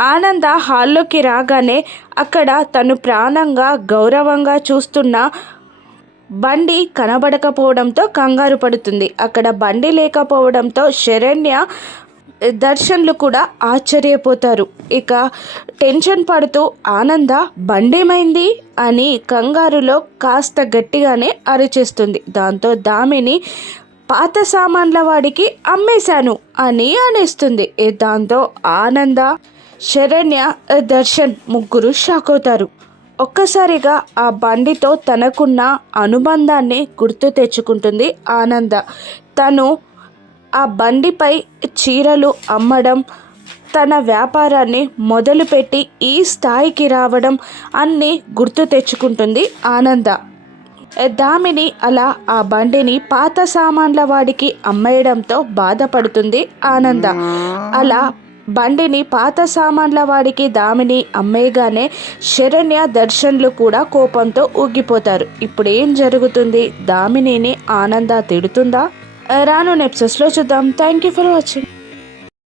ఆనంద హాల్లోకి రాగానే అక్కడ తను ప్రాణంగా గౌరవంగా చూస్తున్న బండి కనబడకపోవడంతో కంగారు పడుతుంది. అక్కడ బండి లేకపోవడంతో శరణ్య దర్శన్లు కూడా ఆశ్చర్యపోతారు. ఇక టెన్షన్ పడుతూ ఆనంద బండేమైంది? అని కంగారులో కాస్త గట్టిగానే అరిచేస్తుంది. దాంతో దామిని పాత సామాన్ల వాడికి అమ్మేశాను అని అనేస్తుంది. దాంతో ఆనంద శరణ్య దర్శన్ ముగ్గురు షాక్ అవుతారు. ఒక్కసారిగా ఆ బండితో తనకున్న అనుబంధాన్ని గుర్తు తెచ్చుకుంటుంది ఆనంద. తను ఆ బండిపై చీరలు అమ్మడం తన వ్యాపారాన్ని మొదలుపెట్టి ఈ స్థాయికి రావడం అన్నీ గుర్తు తెచ్చుకుంటుంది ఆనంద. దామిని అలా ఆ బండిని పాత సామాన్ల వాడికి అమ్మేయడంతో బాధపడుతుంది ఆనంద. అలా బండిని పాత సామాన్ల వాడికి దామిని అమ్మేయగానే శరణ్య దర్శన్లు కూడా కోపంతో ఊగిపోతారు. ఇప్పుడు ఏం జరుగుతుంది? దామినిని ఆనంద తిడుతుందా? రాను నెప్సెస్లో చూద్దాం. Thank you for watching